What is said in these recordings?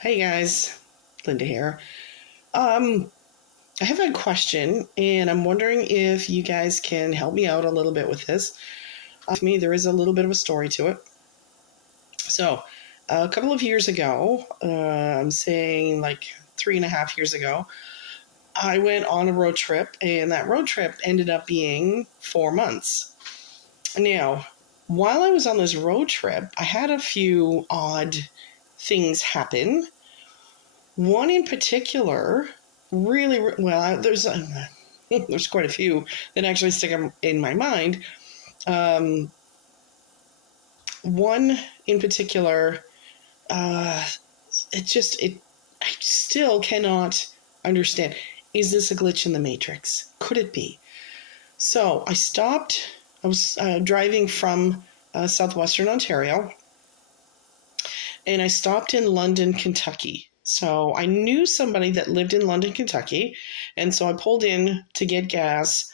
Hey guys, Linda here. Um, I have a question, and I'm wondering if you guys can help me out a little bit with this. To me, there is a little bit of a story to it. So, a couple of years ago, I'm saying like 3.5 years ago, I went on a road trip, and that road trip ended up being 4 months. Now, while I was on this road trip, I had a few odd things happen. One in particular, really well. There's quite a few that actually stick in my mind. Um, One in particular, uh, it. I still cannot understand. Is this a glitch in the matrix? Could it be? So I stopped. I was driving from southwestern Ontario, and I stopped in London, Kentucky. So I knew somebody that lived in London, Kentucky, and so I pulled in to get gas,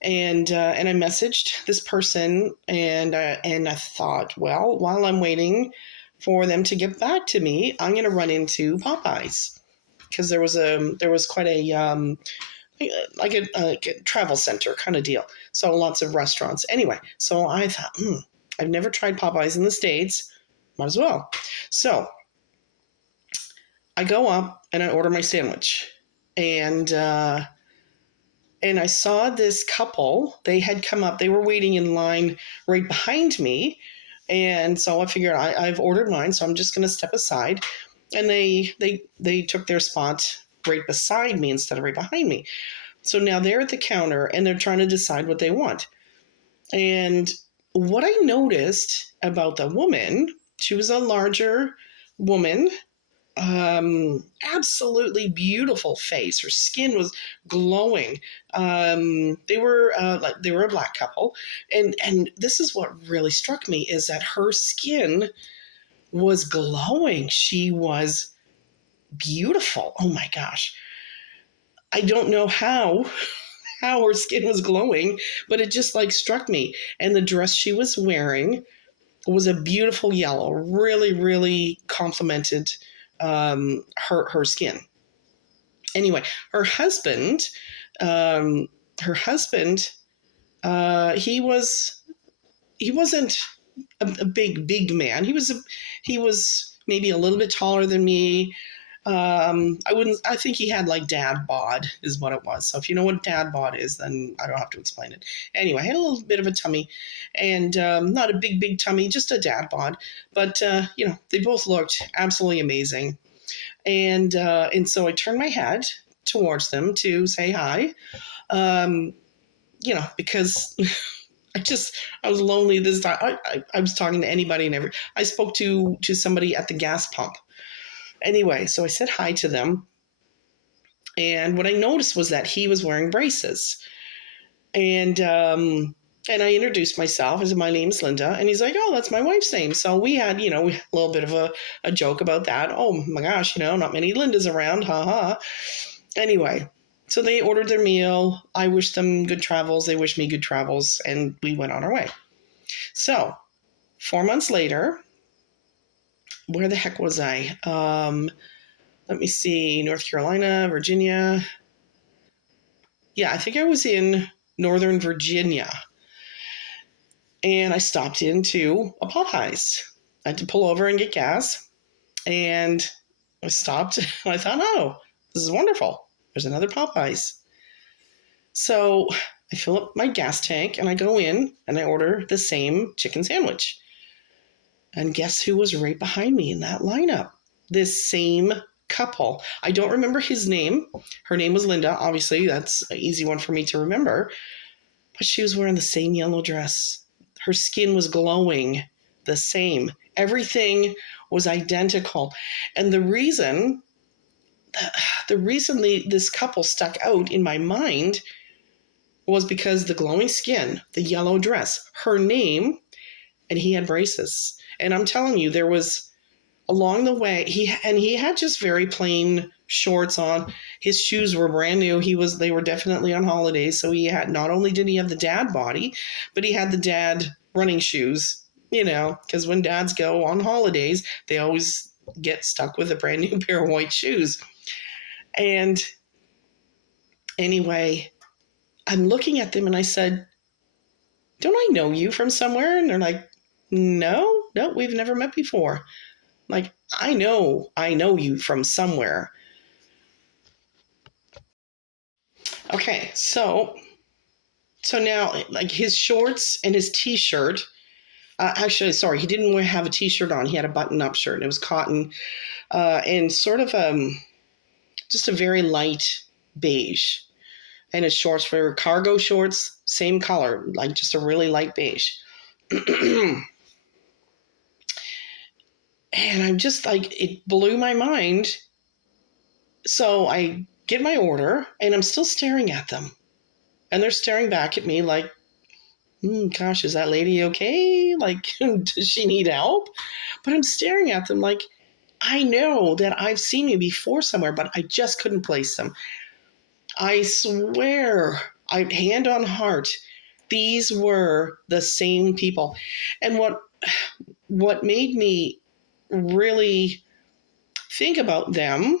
and I messaged this person, and I thought, well, while I'm waiting for them to get back to me, I'm going to run into Popeyes because there was quite a like a travel center kind of deal, so lots of restaurants. Anyway, so I thought, I've never tried Popeyes in the States, might as well. So I go up and I order my sandwich, and and I saw this couple. They had come up. They were waiting in line right behind me, and so I figured I've ordered mine, so I'm just going to step aside. And they took their spot right beside me instead of right behind me. So now they're at the counter and they're trying to decide what they want. And what I noticed about the woman, she was a larger woman, absolutely beautiful face. Her skin was glowing. They were a black couple, and this is what really struck me is that her skin was glowing. She was beautiful. Oh my gosh. I don't know how her skin was glowing, but it just like struck me. And the dress she was wearing was a beautiful yellow, really, really complimented her skin. Anyway, her husband, um, her husband, he wasn't a big man. He was maybe a little bit taller than me. I wouldn't. I think he had like dad bod is what it was. So if you know what dad bod is, then I don't have to explain it. Anyway, I had a little bit of a tummy, and not a big tummy, just a dad bod. But they both looked absolutely amazing, and so I turned my head towards them to say hi. Um, because I was lonely this time. I was talking to anybody and I spoke to somebody at the gas pump. Anyway, so I said hi to them, and what I noticed was that he was wearing braces, and I introduced myself. I said, "My name's Linda," and he's like, "Oh, that's my wife's name." So we had a little bit of a joke about that. Oh my gosh, not many Lindas around, haha. Anyway, so they ordered their meal. I wished them good travels. They wished me good travels, and we went on our way. So 4 months later, where the heck was I? Let me see, North Carolina, Virginia. Yeah, I think I was in Northern Virginia. And I stopped into a Popeyes. I had to pull over and get gas. And I stopped. And I thought, oh, this is wonderful. There's another Popeyes. So I fill up my gas tank and I go in and I order the same chicken sandwich. And guess who was right behind me in that lineup? This same couple. I don't remember his name. Her name was Linda. Obviously, that's an easy one for me to remember. But she was wearing the same yellow dress. Her skin was glowing the same. Everything was identical. And the reason this couple stuck out in my mind was because the glowing skin, the yellow dress, her name, and he had braces. And I'm telling you, there was along the way, he had just very plain shorts on. His shoes were brand new. They were definitely on holidays. So not only did he have the dad body, but he had the dad running shoes, because when dads go on holidays, they always get stuck with a brand new pair of white shoes. And anyway, I'm looking at them and I said, don't I know you from somewhere? And they're like, no, we've never met before. I'm like, I know you from somewhere. Okay, so now, like, his shorts and his t-shirt, actually, sorry, he didn't have a t-shirt on. He had a button-up shirt, and it was cotton, and sort of just a very light beige. And his shorts were cargo shorts, same color, like just a really light beige. And I'm just like, it blew my mind. So I get my order, and I'm still staring at them. And they're staring back at me like, gosh, is that lady okay? Like, does she need help? But I'm staring at them like, I know that I've seen you before somewhere, but I just couldn't place them. I swear, hand on heart, these were the same people. And what made me really think about them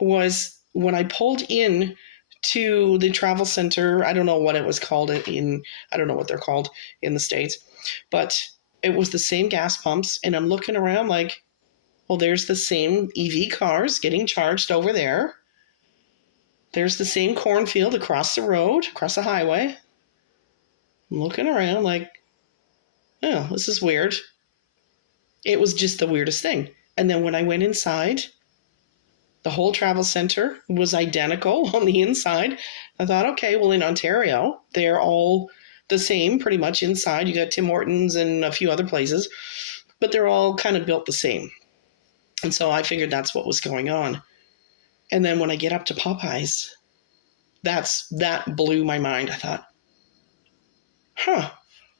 was when I pulled in to the travel center. I don't know what it was called I don't know what they're called in the States, but it was the same gas pumps. And I'm looking around like, well, there's the same EV cars getting charged over there. There's the same cornfield across the road, across the highway. I'm looking around like, oh, this is weird. It was just the weirdest thing. And then when I went inside, the whole travel center was identical on the inside. I thought, okay, well, in Ontario, they're all the same pretty much inside. You got Tim Hortons and a few other places, but they're all kind of built the same. And so I figured that's what was going on. And then when I get up to Popeyes, that blew my mind. I thought,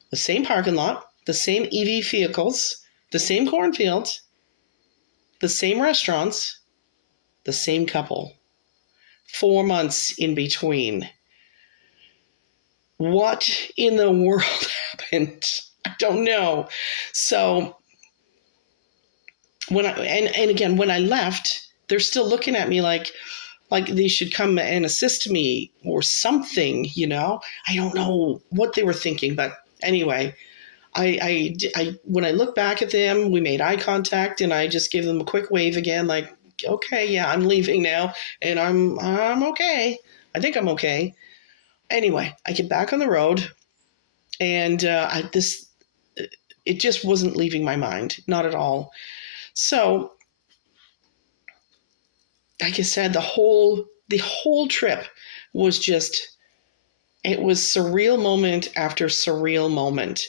the same parking lot, the same EV vehicles, the same cornfields, the same restaurants, the same couple, 4 months in between. What in the world happened? I don't know. So when I left, they're still looking at me like they should come and assist me or something, I don't know what they were thinking, but anyway, I when I look back at them, we made eye contact and I just gave them a quick wave again, like, okay, yeah, I'm leaving now, and I'm okay. I think I'm okay. Anyway, I get back on the road, and it just wasn't leaving my mind, not at all. So, like I said, the whole trip was it was surreal moment after surreal moment.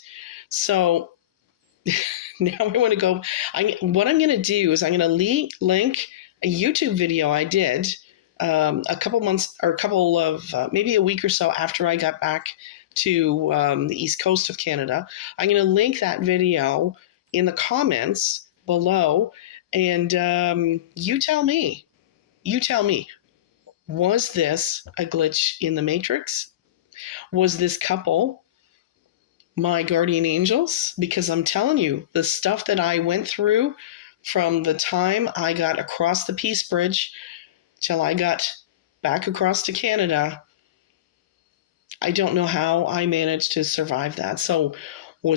So now I want to go. What I'm going to do is I'm going to link a YouTube video I did a couple months or maybe a week or so after I got back to the East Coast of Canada. I'm going to link that video in the comments below, and you tell me, was this a glitch in the Matrix? Was this couple my guardian angels? Because I'm telling you, the stuff that I went through from the time I got across the Peace Bridge till I got back across to Canada, I don't know how I managed to survive that. So were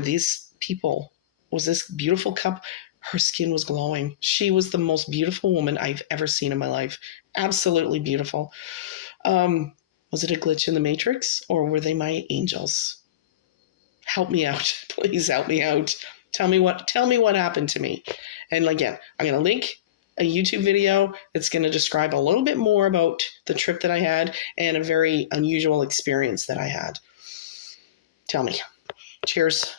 these people, was this beautiful couple? Her skin was glowing. She was the most beautiful woman I've ever seen in my life. Absolutely beautiful. Was it a glitch in the Matrix, or were they my angels? Help me out. Please help me out. Tell me what happened to me. And again, I'm going to link a YouTube video that's going to describe a little bit more about the trip that I had and a very unusual experience that I had. Tell me. Cheers.